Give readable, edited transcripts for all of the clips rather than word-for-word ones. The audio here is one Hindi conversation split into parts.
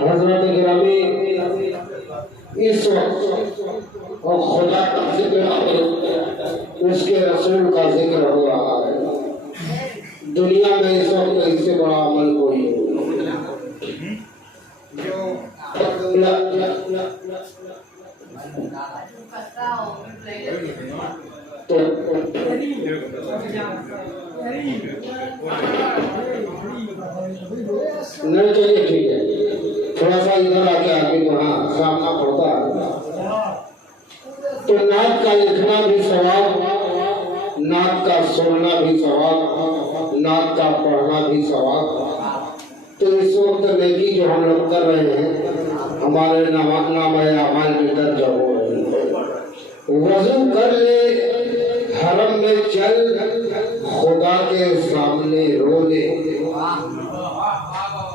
हजरत गिरामी इस वक्त और खुदा का जिक्र उसके रसूल का जिक्र हो रहा है। दुनिया में इस वक्त इससे बड़ा अमल कोई नहीं चाहिए। ठीक है, थोड़ा सा इधर आके आगे वहाँ सामना पड़ता है। तो नाक का लिखना भी सवाब, नाक का सुनना भी सवाब, नाक का पढ़ना भी सवाब। तो इस वक्त नेकी जो हम लोग कर रहे हैं हमारे नामाए अमाल में दर्ज हो रही है। वजू कर ले, हरम में चल, खुदा के सामने रो ले।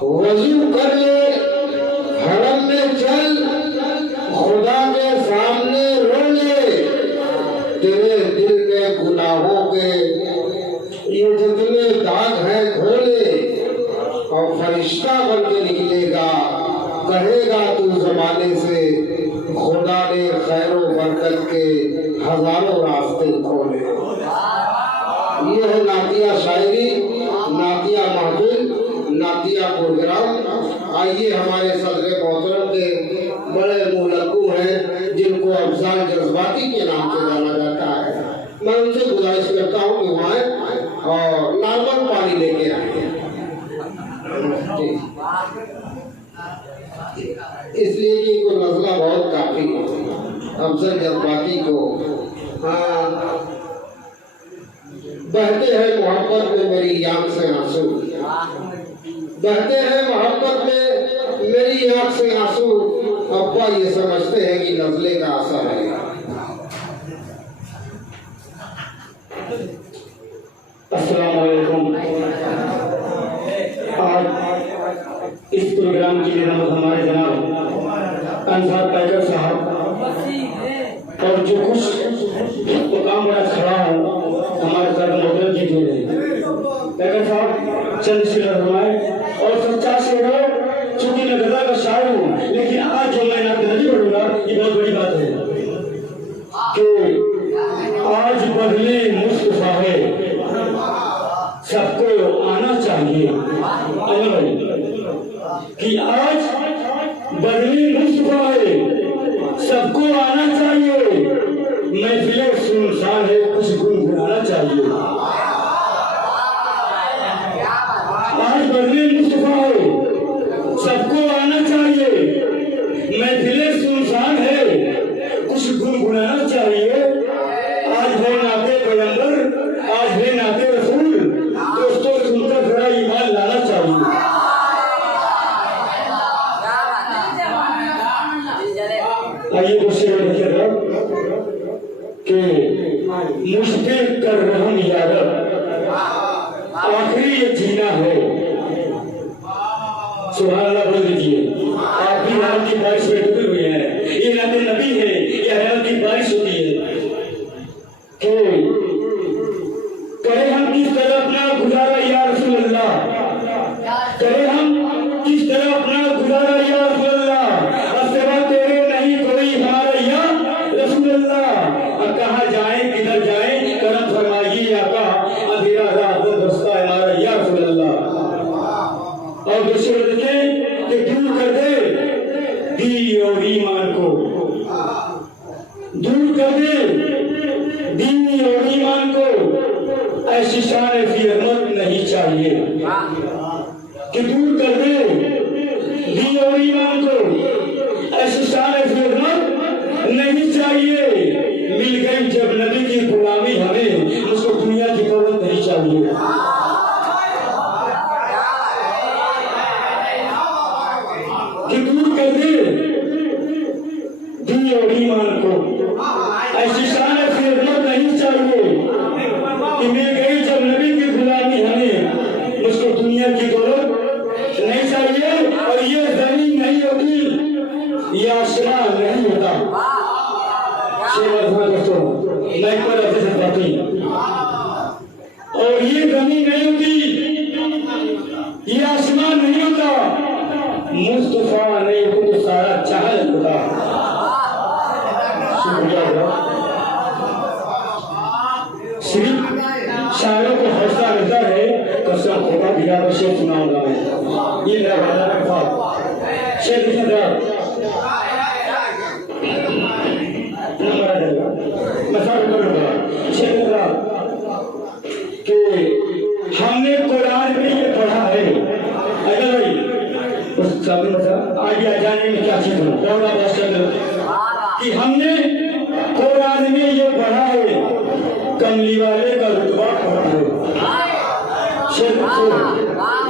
वजू कर ले, हरम में चल, खुदा के सामने रो ले। तेरे दिल में गुनाहों के ये जितने दाग हैं धोले, और फरिश्ता बन के निकलेगा, कहेगा तू जमाने से खुदा ने खैर बरकत के हजारों रास्ते खोले। ये है नातिया शायरी, नातिया महफिल, नातिया प्रोग्राम। आइए हमारे सदर मोहतरम के बड़े मुलक्कू हैं जिनको अफजाल जज्बाती के नाम से जाना जाता है, मैं उनसे गुजारिश करता हूँ कि वहाँ और नॉर्मल पानी लेके आए। इसलिए कि इनको नजला बहुत काफी है अफजल जज्बाती को। बहते हैं मोहब्बत में मेरी आँख से आंसू, बहते हैं मोहब्बत में मेरी आँख से आंसू। अब्बा ये समझते हैं कि नजले का असर है। अस्सलाम वालेकुम। आज इस प्रोग्राम की निजामत हमारे जनाब अंसार पैकर साहब और जो कुछ मुकाम बड़ा खड़ा हो हमारे साथ मोहतरम जी दे रहे पैकर साहब चंद शेर फरमाए। और सच्चा शेर हो, चूंकि मैं गज़ल का शायर हूँ, लेकिन आज जो मैं नात नहीं पढ़ूंगा ये बहुत बड़ी बात है कि आज बदले मुस्तफा है, सबको आना चाहिए। कि आज बदले मुस्तफा है, सबको आना चाहिए। महफिले सुनसान है, कुछ गुनगुनाना चाहिए। आज बदले मुस्तफा है, सबको आना चाहिए। महफिले सुनसान है, कुछ गुनगुनाना चाहिए। आज है नाते पैगंबर, आज है नाते रसूल, दोस्तों सुनकर जरा ईमान लाना चाहिए। आइए मुझसे देखिएगा कि मुश्किल कर रहम यादव आखिरी ये जीना है। सुभान अल्लाह बोल दीजिए। आप भी रात की बारिश में डूबे हुए हैं, ये नाते नबी है, ये रात की बारिश होती है कि करे हम किस तरह अपना गुजारा या रसूल अल्लाह, करे हम किस तरह अपना गुजारा या रसूल अल्लाह। सिवा तेरे नहीं कोई हमारा या रसूल अल्लाह। कहाँ जाए किधर जाए करम फरमाइए आका, अंधेरा रात रास्ता हमारा या रसूल अल्लाह। और दूसरे देखें कि दूर कर दे दी और ईमान को, दूर कर दे दी और ईमान को। ऐसी शान फी रहमत नहीं चाहिए कि दूर कर दे दी और ईमान को। ऐसी शान फी रहमत नहीं चाहिए। मिल गई जब नबी की गुलामी हमें, उसको दुनिया की दौलत नहीं चाहिए। कि दूर कर दे दी और ईमान को। ऐसी शान फी रहमत नहीं चाहिए कि मिल गई जब नबी की गुलामी हमें, उसको दुनिया की दौलत नहीं चाहिए। और ये जमीन नहीं होती, ये आसमान नहीं होता। और ये जमीन नहीं होती, ये आसमान नहीं होता। मुस्तफा ये मेरा वादा है साहब शेर कितने दर नंबर आ जाएगा मैं साहब करूँगा शेर कितना कि हमने कुरान में ये पढ़ा है अगर भाई उस साहब ने आगे आ जाने में क्या चीज कि हमने कुरान में ये पढ़ा है कमली वाले का रुतबा पढ़ा है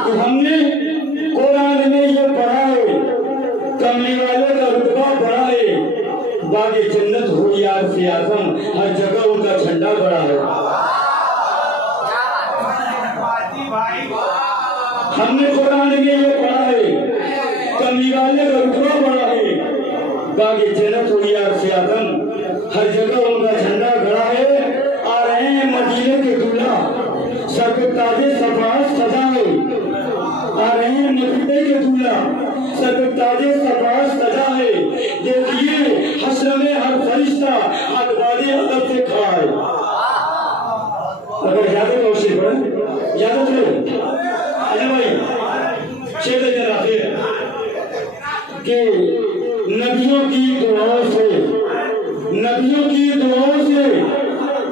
कि हमने कुरान में ये पढ़ा है कमली वाले का रुतबा पढ़ा है बागे जन्नत हो यार से आजम हर जगह उनका झंडा बड़ा है हमने कुरान में ये पढ़ा है कमली वाले का रुतबा पढ़ा है बागे जन्नत हो यार से आजम हर जगह उनका झंडा गड़ा है आ रहे हैं मदीने के दूल्हा सर पे ताजे सफास सजाए आ रहे हैं मदीने के दूल्हा सर पे ताजे सफास सजाए देखिए हश्र में हर फरिश्ता अखबारी अदब से खाए अगर ज्यादा कोशिश करें ज्यादा थे अजय भाई शेर जरा फिर कि नबियों की दुआओं से नबियों की दुआओं से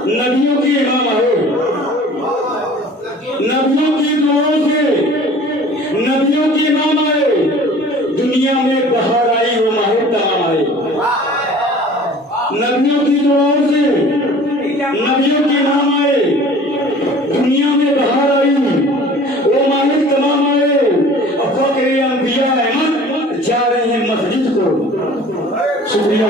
नबियों के इमाम आए नबियों की दुआओं से नबियों के इमाम आए दुनिया में बहार आई वो माहे तमाम आए नबियों की दुआओं से नबियों के इमाम आए दुनिया में बहार आई वो माहे तमाम आए फक्र अंबिया अहमद जा रहे हैं मस्जिद को शुक्रिया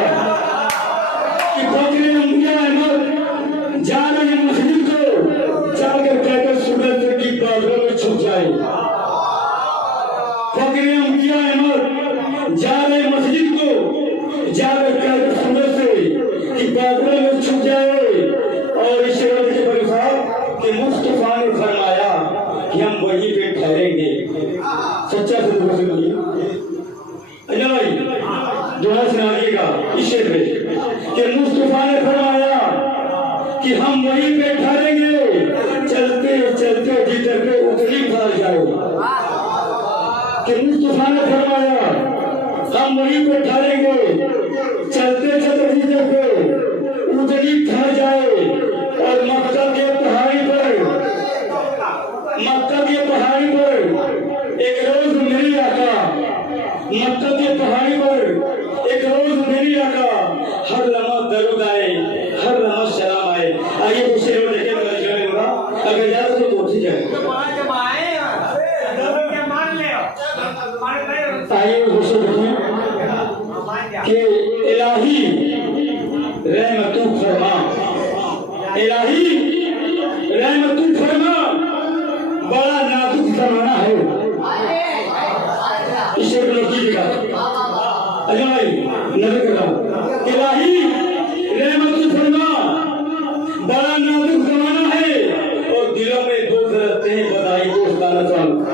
जा रहे हैं मस्जिद को जाकर कहकर सूरज की बादलों में छुप जाए फकीर अंबिया अहमद जा रहे हैं मस्जिद को जाकर कहकर सूरज से की बादलों में छुप जाए और इस शेर के बड़ी साहब कि मुस्तफा ने फरमाया कि हम वहीं पे ठहरेंगे सच्चा से बोलिए अजय भाई दोहा सुनाइएगा इस शेर पे कि मुस्तफा ने फरमाया कि हम वहीं पे ठहरेंगे चलते चलते जिधर पे उतनी फैल जाओ कि मुस्तफा ने फरमाया हम वहीं पे ठहरेंगे चलते चलते जिधर पे उतनी फैल जाए और मक्का के पहाड़ी पर एक रोज मेरी आका मक्का के पहाड़ी पर एक रोज मेरी आका हर लम्हा दरूद आए हर लम्हा सलाम आए आइए दूसरे रोज देखे होगा अगर ज्यादा तो ठीक है आइए दूसरे देखें कि इलाही रहमतु फरमा इलाही रहमतु फरमा बड़ा नाजुक जमाना है इसे कीजिएगा अजय भाई नजर करा इलाही रहमतु फरमा बड़ा नाजुक जमाना है और दिलों में दुख रहते हैं बधाई दोस्ताना